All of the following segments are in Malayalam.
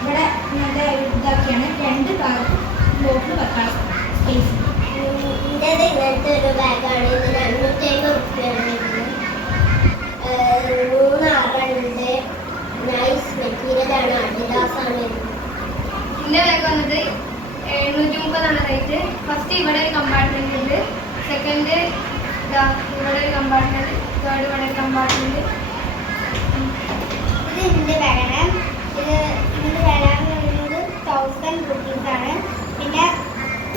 ഇവിടെ ഇങ്ങനത്തെ ഇതാക്കിയാണ് രണ്ട് ഭാഗത്തും ബോട്ടിൽ വെക്കാൻ സ്പേസ്. ഇങ്ങനത്തെ ഒരു ബാഗാണ്. ഇത് 250 റുപ്യാണ്. 3 ആളുണ്ട്. നൈസ് മെറ്റീരിയലാണ്. അഡിഡാസ് ആണ്. ഇതിൻ്റെ ബാഗ് വന്നത് 730 റേറ്റ്. ഫസ്റ്റ് ഇവിടെ ഒരു കമ്പാർട്ട്മെന്റ് ഉണ്ട്, സെക്കൻഡ് ഇവിടെ ഒരു കമ്പാർട്ട്മെന്റ്, തേർഡ് ഇവിടെ ഒരു കമ്പാർട്ട്മെന്റ്. ഇത് ഇതിൻ്റെ ബാഗാണ്. ഇതിൻ്റെ വില എന്ന് പറയുന്നത് 1000 റുപ്പീസാണ്. പിന്നെ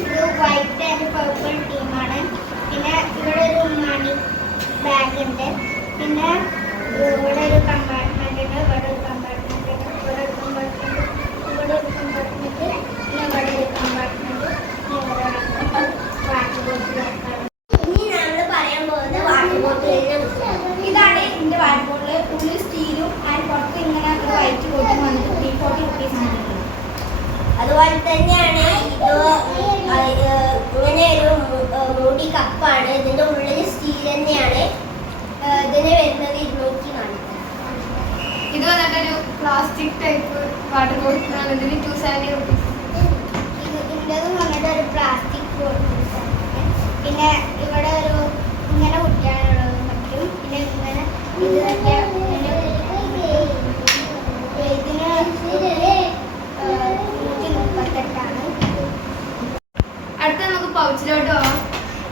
ഇത് വൈറ്റ് ആൻഡ് പർപ്പിൾ ടീമാണ്. പിന്നെ ഇവിടെ ഒരു മണി ബാഗ് ഉണ്ട്. പിന്നെ ഇവിടെ ഒരു കമ്പാർട്ട്മെന്റ് ഉണ്ട്, ഇവിടെ ഒരു കമ്പാർട്ട്മെന്റ് ഉണ്ട്, ഇവിടെ ഒരു കമ്പാർട്ട്മെന്റ്, ഇവിടെ ഒരു കമ്പാർട്ട്മെന്റ്, പിന്നെ ഇവിടെ ഒരു കമ്പാർട്ട്മെന്റ്, വാട്ടർ ബോട്ടിൽ. ഇനി നമ്മൾ പറയാൻ പോകുന്നത് വാട്ടർ ബോട്ടിലിനെ കുറിച്ചാണ്. ഇതാണ് ഇതിൻ്റെ വാട്ടർ ബോട്ടിൽ. ഉള്ളിൽ സ്റ്റീലും ആൻഡ് പുറത്ത് ഇങ്ങനെ ഒരു വൈറ്റ് ബോട്ടിൽ വന്നിട്ട് 340 റുപ്പീസാണ് കിട്ടുന്നത്. അതുപോലെ തന്നെയാണ് ഇങ്ങനെ ഒരു മൂടി കപ്പാണ്. ഇതിന്റെ ഉള്ളിൽ സ്റ്റീൽ തന്നെയാണ്. ഇതിന് വരുന്നത് 240. ഇത് വന്നിട്ടൊരു പ്ലാസ്റ്റിക് ടൈപ്പ് വാട്ടർ ബോട്ടിലാണ്. ഇതിന് 270 റുപ്പീസ്. ഇതിൻ്റെ വന്നിട്ട് ഒരു പ്ലാസ്റ്റിക് ബോട്ടിൽ. പിന്നെ ഇവിടെ ഒരു ഇങ്ങനെ കുട്ടിയാണുള്ളത് പറ്റും. പിന്നെ ഇങ്ങനെ ഇതൊക്കെ ഇതിന് 138. അടുത്ത നമുക്ക് പൗച്ചിലോട്ട് പോവാം.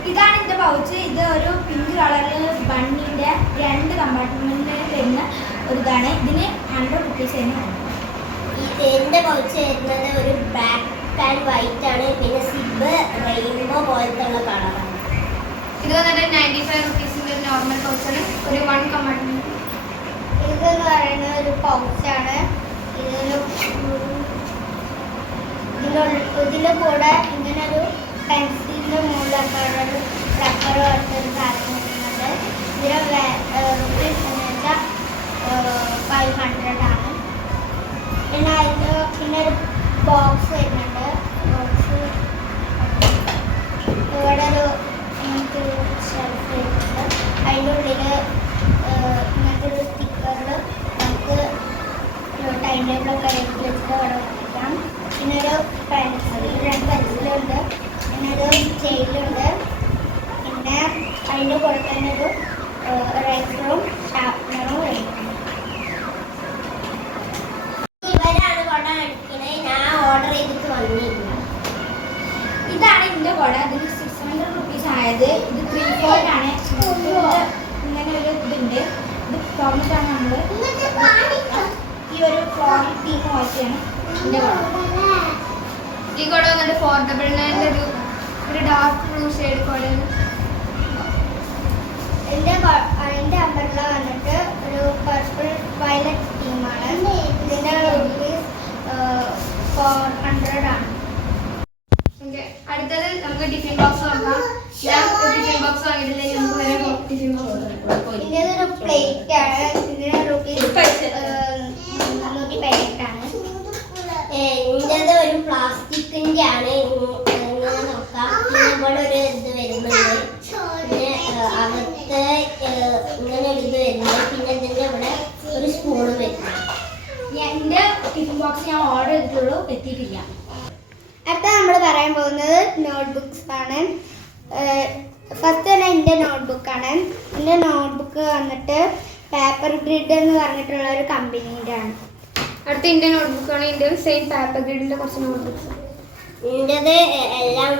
ഇതാണ് ഇതിൻ്റെ പൗച്ച്. ഇത് ഒരു പിങ്ക് കളറിൽ ബണ്ണിൻ്റെ 2 കമ്പാർട്ട്മെൻറ്റിൽ വരുന്ന ഒരു ഇതാണ്. ഇതിന് 100 റുപ്പീസ് തന്നെയാണ്. ഇതിന്റെ പൗച്ച് വരുന്നത് ഒരു ബ്ലാക്ക് ആൻഡ് വൈറ്റ് ആണ്. പിന്നെ സിബ് റെയിൻബോ പോലത്തെ ഉള്ള കളറാണ്. ഇത് വന്നിട്ട് 95 റുപ്പീസിൻ്റെ ഒരു നോർമൽ പൗച്ചാണ്, ഒരു 1 കമ്പാർട്ട്മെന്റ്. ഇതെന്ന് പറയുന്ന ഒരു പൗച്ചാണ്. ഇതിൻ്റെ കൂടെ ഇങ്ങനെ ഒരു പെൻസിലിൻ്റെ മുകളിലൊക്കെ ഒരു റബ്ബർ പോലത്തെ സാധനം വരുന്നുണ്ട്. ഇതിൻ്റെ റുപ്പീസ് എന്ന് വെച്ചാൽ 500 ആണ്. പിന്നെ പിന്നെ ഒരു ബോക്സ് വരുന്നുണ്ട്. ബോക്സ് ഇവിടെ ഒരു ഇങ്ങനത്തെ ഒരു ഷെൽഫ് വരുന്നുണ്ട്. അതിൻ്റെ ഉള്ളിൽ ഇങ്ങനത്തെ ഒരു സ്റ്റിക്കറിൽ നമുക്ക് ടൈം ടേബിളൊക്കെ എഴുതി വെച്ചിട്ട് ഇവിടെ വയ്ക്കാം. പിന്നെ ഒരു പെൻസിൽ, 2 പെൻസിലുണ്ട്. പിന്നെ ഒരു സ്കെയിലുണ്ട്. പിന്നെ അതിൻ്റെ കൂടെ തന്നെ ഒരു റൈസറും ഷാർപ്പനറും വരുന്നുണ്ട്. ഇവരാണ് കൊട അടിക്കണേ. ഞാൻ ഓർഡർ ചെയ്തിട്ട് വന്നിരുന്നു. ഇതാണ് ഇതിൻ്റെ കുട. ഇതിന് 600 റുപ്പീസ് ആയത്. ഇത് 3/4 ആണ്. ഇങ്ങനെ ഒരു ഇതുണ്ട്. ഇത് തുറന്നിട്ടാണ് നമ്മൾ ഈ ഒരു ഫ്ലോറൽ തീം പോലെയാണ് ഇതിൻ്റെ കുട. ഈ കുട വന്നിട്ട് 499 ഒരു ഡാർക്ക് ബ്ലൂ ഷെയ്ഡ് കുടയാണ്. അതിൻ്റെ അമ്പർല വന്നിട്ട് ഒരു പർപ്പിൾ വയലറ്റ് തീമാണ്. ഇതിൻ്റെ റുപ്പീസ് 400 ആണ്. അടുത്തത് നമുക്ക് ടിഫിൻ ബോക്സ് നോക്കാം. ഞാൻ ടിഫിൻ ബോക്സ് വാങ്ങിയിട്ടില്ലെങ്കിൽ നമുക്ക് വരെ ടിഫിൻ ബോക്സ്. ഇതിൻ്റെ ഒരു പ്ലേറ്റ് ആണ്. ഇതിന് റുപ്പീസ് 318 ആണ്. ഇതിൻ്റെ ഒരു പ്ലാസ്റ്റിക്കിൻ്റെ ആണ്. ഇങ്ങനെ നോക്കാം. പിന്നെ ഇവിടെ ഒരു ഇത് വരുന്നുണ്ട്. പിന്നെ അകത്ത് ഇങ്ങനെ ഒരു ഇത് വരുന്നുണ്ട്. പിന്നെ ഇതിൻ്റെ ഇവിടെ ഒരു സ്പൂണ് വരുന്നുണ്ട്. എൻ്റെ ടിഫിൻ ബോക്സ് ഞാൻ ഓർഡർ ചെയ്തിട്ടുള്ളൂ, എത്തിയിട്ടില്ല. അടുത്ത നമ്മൾ പറയാൻ പോകുന്നത് നോട്ട്ബുക്സ് ആണ്. ഫസ്റ്റ് തന്നെ എൻ്റെ നോട്ട്ബുക്കാണ്. എൻ്റെ നോട്ട്ബുക്ക് വന്നിട്ട് പേപ്പർ ഗ്രിഡ് എന്ന് പറഞ്ഞിട്ടുള്ള ഒരു കമ്പനീൻ്റെ ആണ്. അടുത്ത ഇന്ത്യൻ നോട്ട്ബുക്കാണ്. ഇന്ത്യൻ സെയിം പേപ്പർ ഗ്രിഡിൻ്റെ കുറച്ച് നോട്ട്ബുക്സ്. എൻ്റേത് എല്ലാം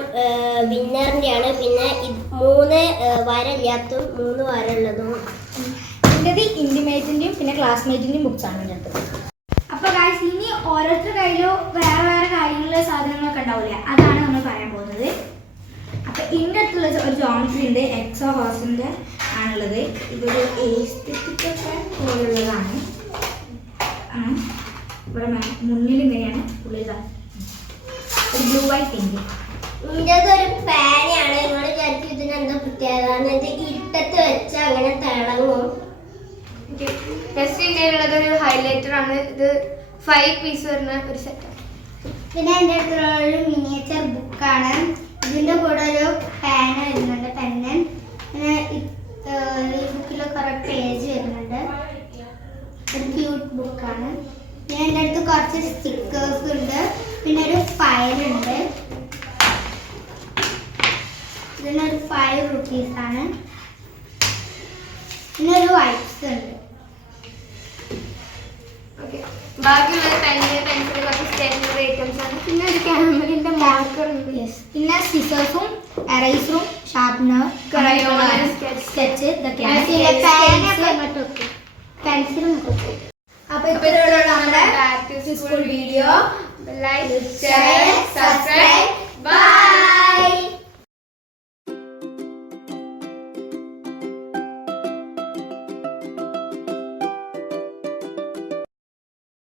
വിന്നറിൻ്റെ ആണ്. പിന്നെ 3 വരയില്ലാത്തതും 3 വരയുള്ളതും. എൻ്റെത് ഇൻറ്റിമേറ്റിൻ്റെയും പിന്നെ ക്ലാസ്മേറ്റിൻ്റെയും ബുക്സാണ് എൻ്റെ അടുത്ത്. അപ്പോൾ ഗായ്സ്, ഇനി ഓരോരുത്തരുടെ കയ്യിലും വേറെ വേറെ കാര്യങ്ങളിലെ സാധനങ്ങളൊക്കെ ഉണ്ടാവില്ല, അതാണ് നമ്മൾ പറയാൻ പോകുന്നത്. അപ്പോൾ ഇതിൻ്റെ അടുത്തുള്ള ഒരു ജോമെട്രി ഉണ്ട്. എക്സോ ഹോസിൻ്റെ ആണുള്ളത്. ഇതൊരു എസ്തെറ്റിക്കൊക്കെ പോലുള്ളതാണ്. ഇവിടെ മുന്നിൽ ഇങ്ങനെയാണ് ഉള്ളിലാണ് ഒരു ബ്ലൂ വൈറ്റ് ഉണ്ട്. ഇതൊരു ഫാനാണ്. നിങ്ങൾ വിചാരിക്കും ഇതിനെന്താ പ്രത്യേകത? ഇരുട്ടത്ത് വെച്ചാൽ അങ്ങനെ തിളങ്ങും. നെക്സ്റ്റ് ഇന്ത്യയിലുള്ളത് ഒരു ഹൈലൈറ്റർ ആണ്. ഇത് 5 പീസ് വരുന്ന ഒരു സെറ്റാണ്. പിന്നെ എൻ്റെ അടുത്തുള്ള ഒരു മിനിയേച്ചർ ബുക്കാണ്. ഇതിൻ്റെ കൂടെ ഒരു പേന വരുന്നുണ്ട്, പെന്ന്. പിന്നെ ഈ ബുക്കിൽ കുറേ പേജ് വരുന്നുണ്ട്. ഒരു ക്യൂട്ട് ബുക്കാണ്. പിന്നെ എൻ്റെ അടുത്ത് കുറച്ച് സ്റ്റിക്കേഴ്സ് ഉണ്ട്, പിന്നെ ഒരു ഫയലുണ്ട്. ഇതിനൊരു 5 rupees. പിന്നെ ഒരു വൈപ്സ് ഉണ്ട്. ബാക്കിയുള്ള പെന്ന് പെൻസിൽ കുറച്ച് സ്റ്റേഷനറി ഐറ്റംസ് ആണ്. പിന്നെ ഒരു ക്യാമറിന്റെ മാർക്കർ ഉണ്ട്. പിന്നെ സിസേഴ്സും എറൈസറും ഷാർപ്നർ Crayon, സ്കെച്ച് പെൻസിലും അപ്പൊ ഇത്രയുള്ള നമ്മുടെ back to school video. Like share subscribe